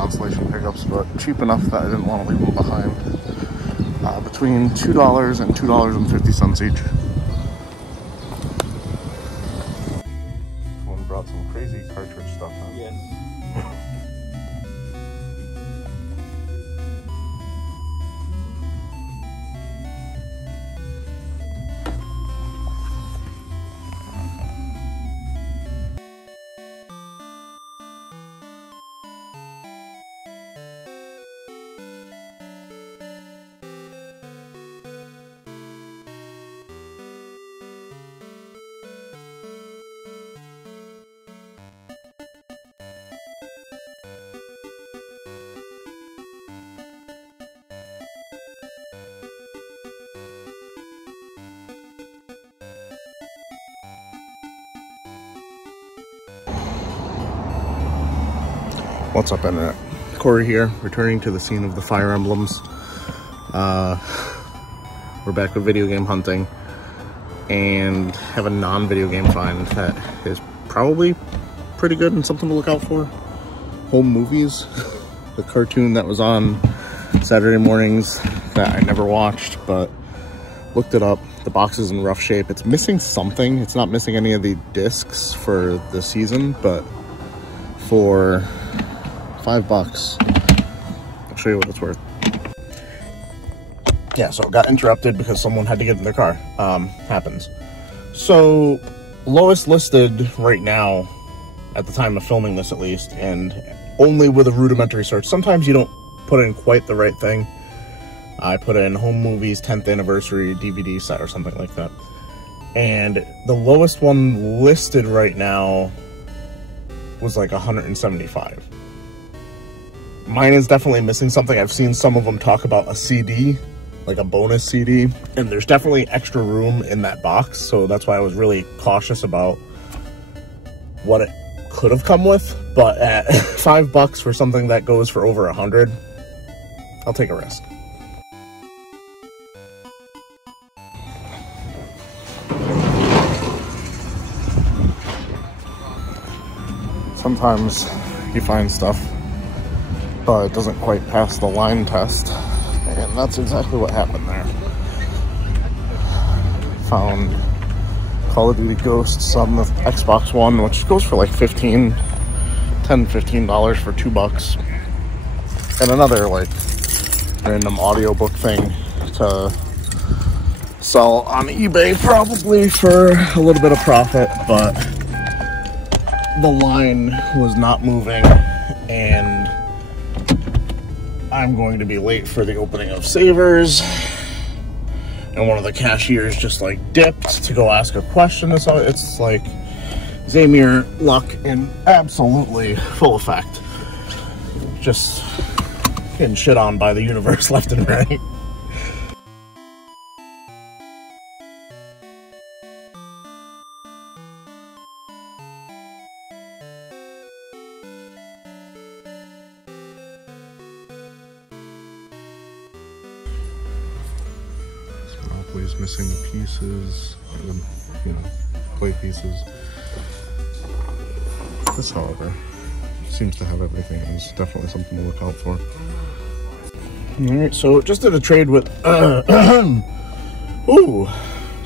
Constellation pickups, but cheap enough that I didn't want to leave them behind. Between $2 and $2.50 each. Someone brought some crazy cartridge stuff in. Yes. What's up, Internet? Cory here, returning to the scene of the Fire Emblems. We're back with video game hunting and have a non-video game find that is probably pretty good and something to look out for. Home Movies, the cartoon that was on Saturday mornings that I never watched, but looked it up. The box is in rough shape. It's missing something. It's not missing any of the discs for the season, but for $5, I'll show you what it's worth. Yeah, so got interrupted because someone had to get in their car. Happens. So lowest listed right now, at the time of filming this at least, and only with a rudimentary search. Sometimes you don't put in quite the right thing. I put in Home Movies 10th anniversary DVD set or something like that. And the lowest one listed right now was like 175. Mine is definitely missing something. I've seen some of them talk about a CD, like a bonus CD, and there's definitely extra room in that box, so that's why I was really cautious about what it could have come with. But at $5 for something that goes for over 100, I'll take a risk. Sometimes you find stuff, but it doesn't quite pass the line test, and that's exactly what happened there. Found Call of Duty Ghosts on the Xbox One, which goes for like $15 for $2, and another like random audiobook thing to sell on eBay, probably for a little bit of profit, but the line was not moving, and I'm going to be late for the opening of Savers, and one of the cashiers just like dipped to go ask a question. So it's like Zamir luck in absolutely full effect. Just getting shit on by the universe left and right. Monopoly's missing the pieces, you know, play pieces. This, however, seems to have everything. It's definitely something to look out for. Alright, so just did a trade with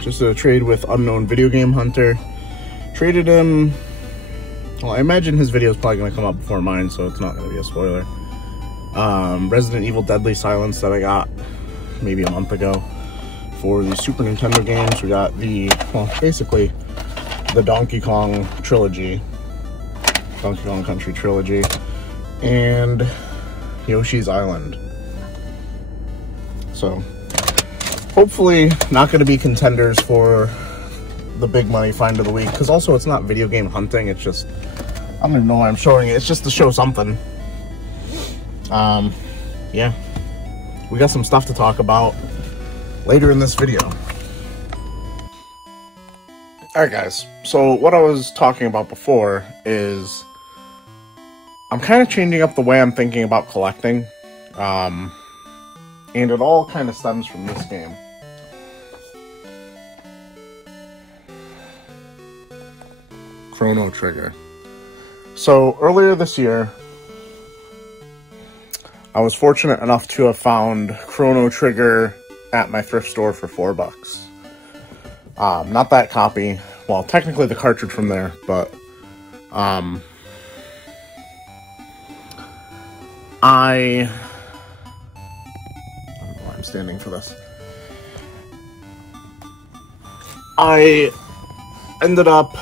just did a trade with Unknown Video Game Hunter. Traded him, well, I imagine his video is probably going to come up before mine, so it's not going to be a spoiler. Resident Evil Deadly Silence that I got maybe a month ago. For the Super Nintendo games, we got the, well, basically the Donkey Kong trilogy, Donkey Kong Country trilogy, and Yoshi's Island. So hopefully not going to be contenders for the big money find of the week, because also it's not video game hunting, it's just, I don't even know why I'm showing it, it's just to show something. Yeah, we got some stuff to talk about later in this video. Alright guys, so what I was talking about before is I'm kind of changing up the way I'm thinking about collecting, and it all kind of stems from this game. Chrono Trigger. So earlier this year, I was fortunate enough to have found Chrono Trigger at my thrift store for $4. Not that copy. Well, technically the cartridge from there, but I don't know why I'm standing for this. I ended up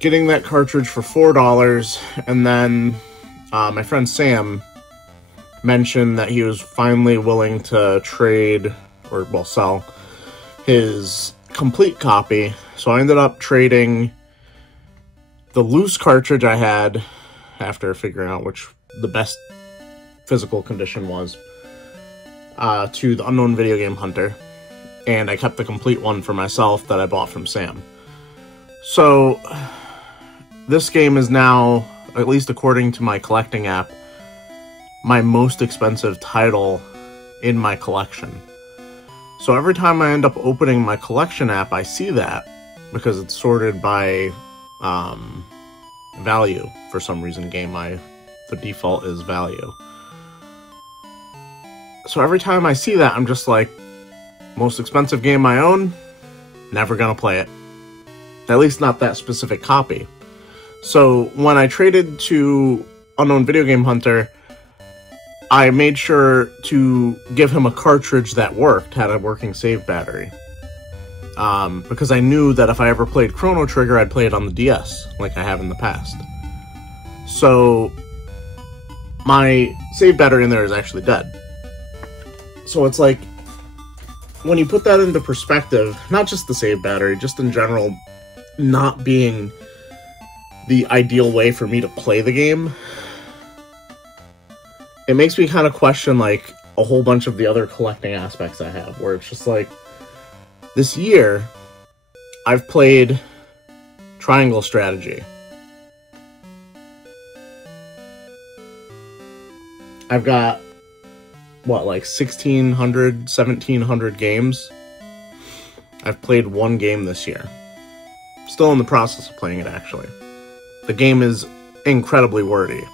getting that cartridge for $4, and then my friend Sam mentioned that he was finally willing to trade, or well, sell his complete copy. So I ended up trading the loose cartridge I had, after figuring out which the best physical condition was, to the Unknown Video Game Hunter. And I kept the complete one for myself that I bought from Sam. So this game is now, at least according to my collecting app, my most expensive title in my collection. So every time I end up opening my collection app, I see that, because it's sorted by value. For some reason, the default is value. So every time I see that, I'm just like, most expensive game I own, never gonna play it. At least not that specific copy. So when I traded to Unknown Video Game Hunter, I made sure to give him a cartridge that worked, had a working save battery. Because I knew that if I ever played Chrono Trigger, I'd play it on the DS, like I have in the past. So my save battery in there is actually dead. So it's like, when you put that into perspective, not just the save battery, just in general, not being the ideal way for me to play the game, it makes me kind of question, like, a whole bunch of the other collecting aspects I have, where it's just like, this year, I've played Triangle Strategy. I've got, what, like 1,600, 1,700 games? I've played one game this year. Still in the process of playing it, actually. The game is incredibly wordy.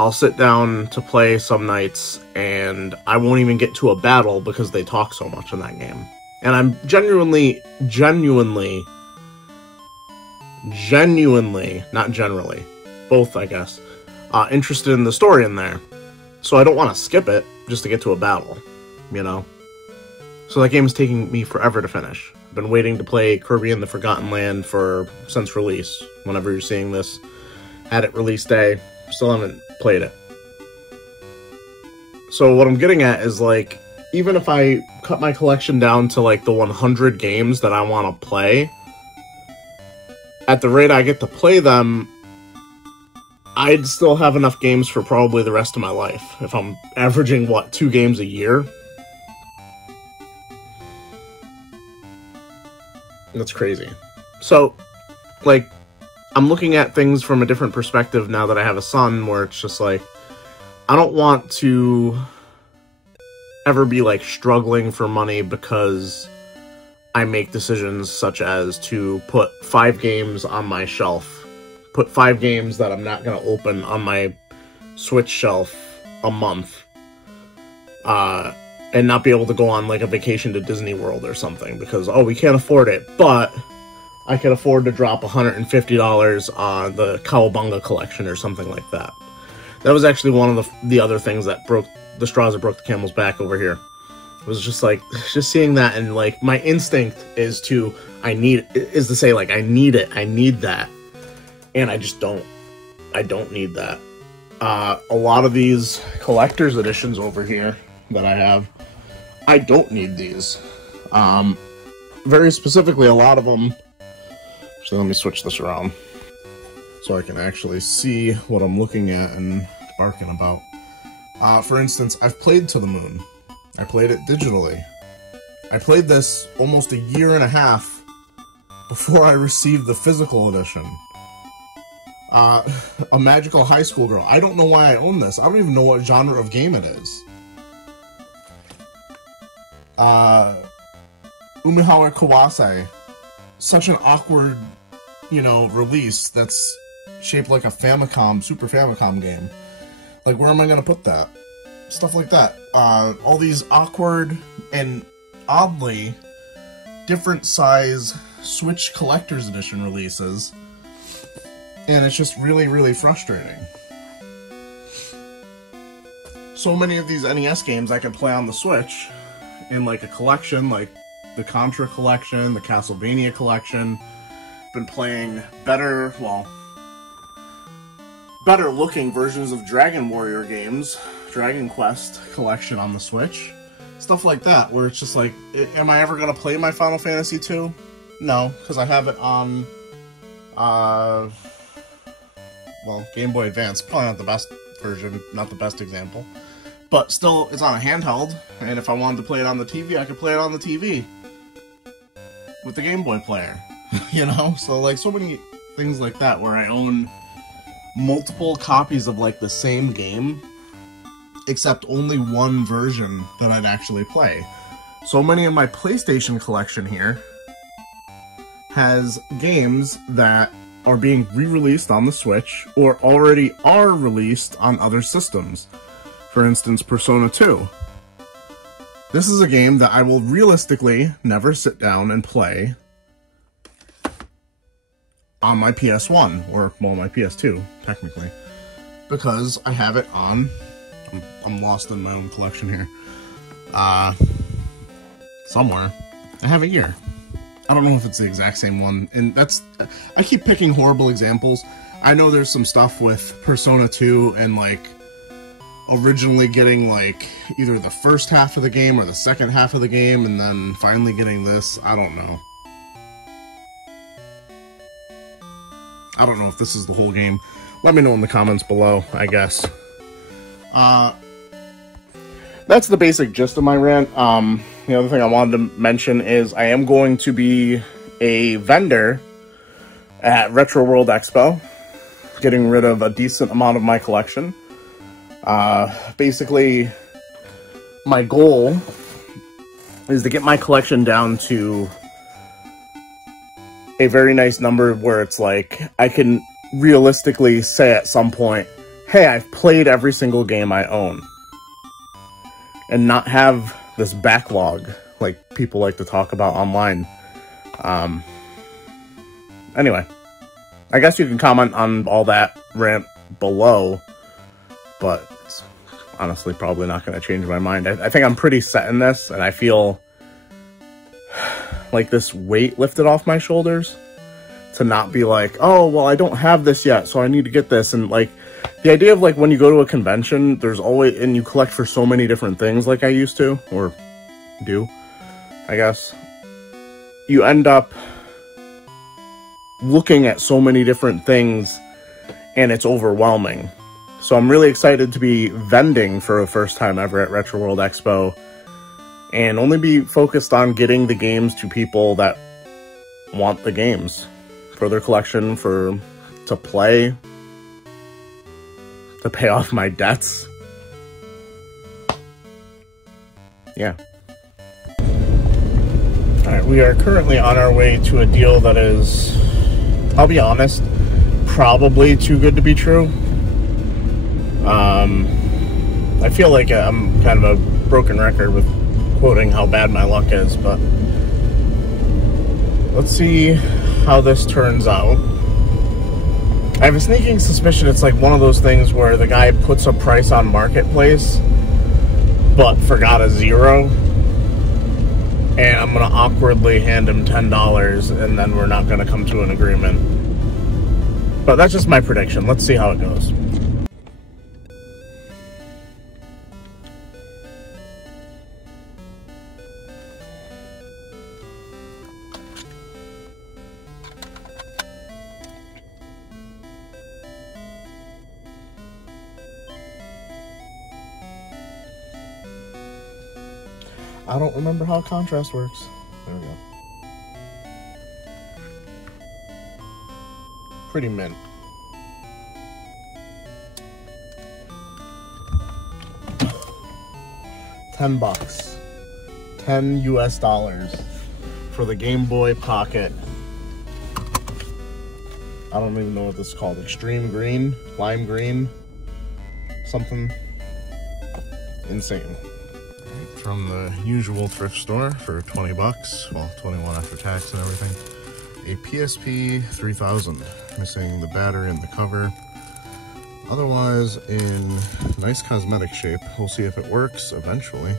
I'll sit down to play some nights, and I won't even get to a battle because they talk so much in that game. And I'm genuinely, not generally, both, I guess, interested in the story in there. So I don't want to skip it just to get to a battle, you know? So that game is taking me forever to finish. I've been waiting to play Kirby and the Forgotten Land since release. Whenever you're seeing this, had it release day, still haven't played it. So what I'm getting at is, like, even if I cut my collection down to, like, the 100 games that I want to play, at the rate I get to play them, I'd still have enough games for probably the rest of my life. If I'm averaging, what, 2 games a year? That's crazy. So, like, I'm looking at things from a different perspective now that I have a son, where it's just like, I don't want to ever be, like, struggling for money because I make decisions such as to put 5 games on my shelf. Put 5 games that I'm not going to open on my Switch shelf a month. And not be able to go on, like, a vacation to Disney World or something because, oh, we can't afford it, but I could afford to drop $150 on the Cowabunga collection or something like that. That was actually one of the other things that broke the straws that broke the camel's back over here. It was just like, just seeing that, and, like, my instinct is to say, like, I need it, I need that. And I just don't. I don't need that. A lot of these collector's editions over here that I have, I don't need these. Very specifically, a lot of them. So let me switch this around so I can actually see what I'm looking at and barking about. For instance, I've played To the Moon. I played it digitally. I played this almost a year and a half before I received the physical edition. A Magical High School Girl. I don't know why I own this. I don't even know what genre of game it is. Umihawa Kawase. Such an awkward, you know, release that's shaped like a Famicom, Super Famicom game. Like, where am I going to put that? Stuff like that. All these awkward and oddly different size Switch Collector's Edition releases. And it's just really, really frustrating. So many of these NES games I could play on the Switch in like a collection, like the Contra collection, the Castlevania collection. Been playing better looking versions of Dragon Warrior games, Dragon Quest collection on the Switch. Stuff like that, where it's just like, am I ever going to play my Final Fantasy II? No, because I have it on, Game Boy Advance. Probably not the best version, not the best example. But still, it's on a handheld, and if I wanted to play it on the TV, I could play it on the TV. With the Game Boy player. You know? So, like, so many things like that, where I own multiple copies of, like, the same game, except only one version that I'd actually play. So many of my PlayStation collection here has games that are being re-released on the Switch, or already are released on other systems. For instance, Persona 2. This is a game that I will realistically never sit down and play on my PS1, or, well, my PS2, technically. Because I have it on... I'm lost in my own collection here. Somewhere. I have it here. I don't know if it's the exact same one, and that's... I keep picking horrible examples. I know there's some stuff with Persona 2 and, like, originally getting, like, either the first half of the game or the second half of the game, and then finally getting this. I don't know. I don't know if this is the whole game. Let me know in the comments below, I guess. That's the basic gist of my rant. The other thing I wanted to mention is I am going to be a vendor at Retro World Expo, getting rid of a decent amount of my collection. Basically, my goal is to get my collection down to a very nice number where it's like, I can realistically say at some point, hey, I've played every single game I own. And not have this backlog like people like to talk about online. Anyway, I guess you can comment on all that rant below, but it's honestly probably not going to change my mind. I think I'm pretty set in this, and I feel like this weight lifted off my shoulders to not be like, oh, well, I don't have this yet, so I need to get this. And like, the idea of like when you go to a convention, there's always, and you collect for so many different things like I used to, or do, I guess, you end up looking at so many different things and it's overwhelming. So I'm really excited to be vending for the first time ever at Retro World Expo and only be focused on getting the games to people that want the games for their collection, to play, to pay off my debts. Yeah. Alright, we are currently on our way to a deal that is, I'll be honest, probably too good to be true. I feel like I'm kind of a broken record with quoting how bad my luck is, but let's see how this turns out. I have a sneaking suspicion it's like one of those things where the guy puts a price on Marketplace, but forgot a zero, and I'm going to awkwardly hand him $10, and then we're not going to come to an agreement. But that's just my prediction. Let's see how it goes. I don't remember how contrast works. There we go. Pretty mint. $10. 10 US dollars for the Game Boy Pocket. I don't even know what this is called. Extreme green? Lime green? something insane. From the usual thrift store for 20 bucks, well, 21 after tax and everything, a PSP 3000, missing the battery and the cover. Otherwise, in nice cosmetic shape. We'll see if it works eventually.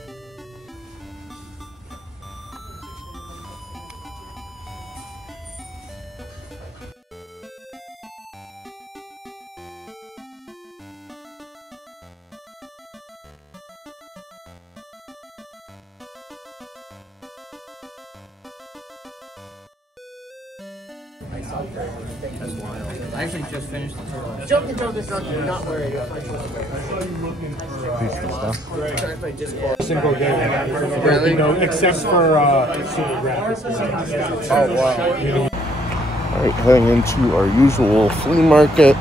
That's wild. I actually just finished the tour. Joking, do not worry. Single game. Really? No, except for Oh, wow. Alright, heading into our usual flea market.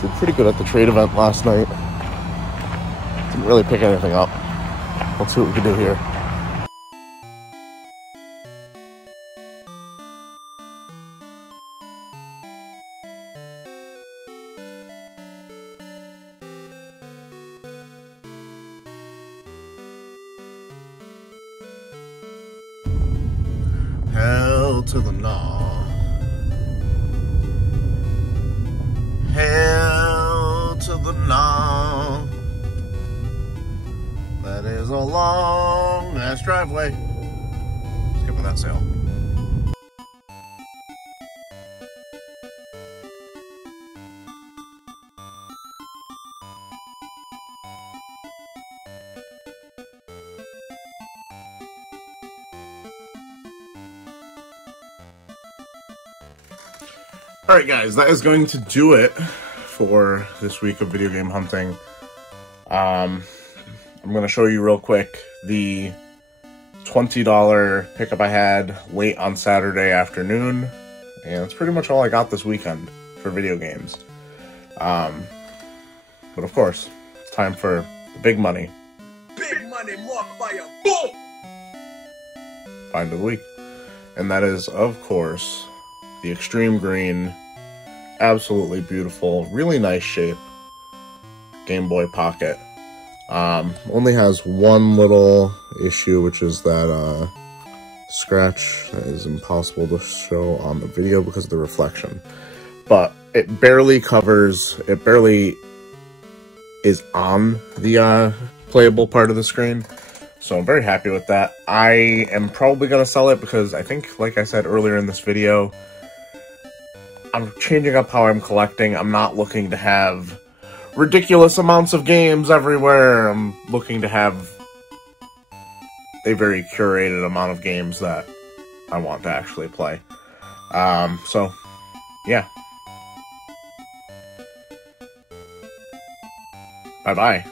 Did pretty good at the trade event last night. Didn't really pick anything up. Let's see what we can do here. Hell to the gnaw. Hell to the gnaw. That is a long ass driveway. Skipping that sale. Alright guys, that is going to do it for this week of video game hunting. I'm going to show you real quick the $20 pickup I had late on Saturday afternoon. And that's pretty much all I got this weekend for video games. But of course, it's time for the big money. Big money marked by a boom! Find of the week. And that is, of course, the Extreme Green, absolutely beautiful, really nice shape Game Boy Pocket. Only has one little issue, which is that scratch that is impossible to show on the video because of the reflection. But it barely is on the playable part of the screen. So I'm very happy with that. I am probably going to sell it because I think, like I said earlier in this video, I'm changing up how I'm collecting. I'm not looking to have ridiculous amounts of games everywhere. I'm looking to have a very curated amount of games that I want to actually play. So, yeah. Bye-bye.